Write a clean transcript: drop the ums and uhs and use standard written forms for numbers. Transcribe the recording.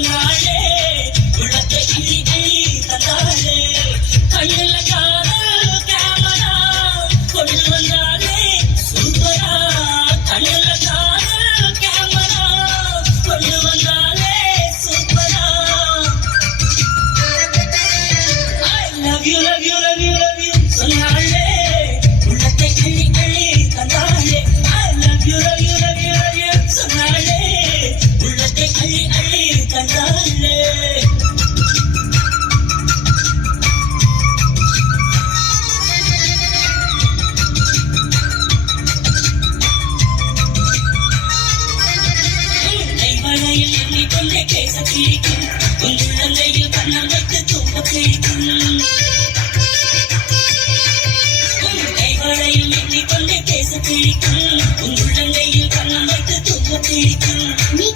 சொன்னாளே உள்ளத்தை அள்ளி அள்ளி தந்தாளே கையில காதல் கேமரா கொண்டு வந்தாளே சூப்பரா கையில காதல் கேமரா கொண்டு வந்தாளே சூப்பரா I love you love you love you love you சொன்னாளே உள்ளத்தை அள்ளி அள்ளி தந்தாளே I love you love you love you love you சொன்னாளே உள்ளத்தை அள்ளி அள்ளி தந்தாளே கைவளையில் எண்ணிக்கொண்டே பேச பிடிக்கும் உன் உள்ளங்கையில் கண்ணம் வைத்து தூங்க பிடிக்கும் கைவளையில் எண்ணிக்கொண்டே பேச பிடிக்கும் உன் உள்ளங்கையில் கண்ணம் வைத்து தூங்க பிடிக்கும் நீ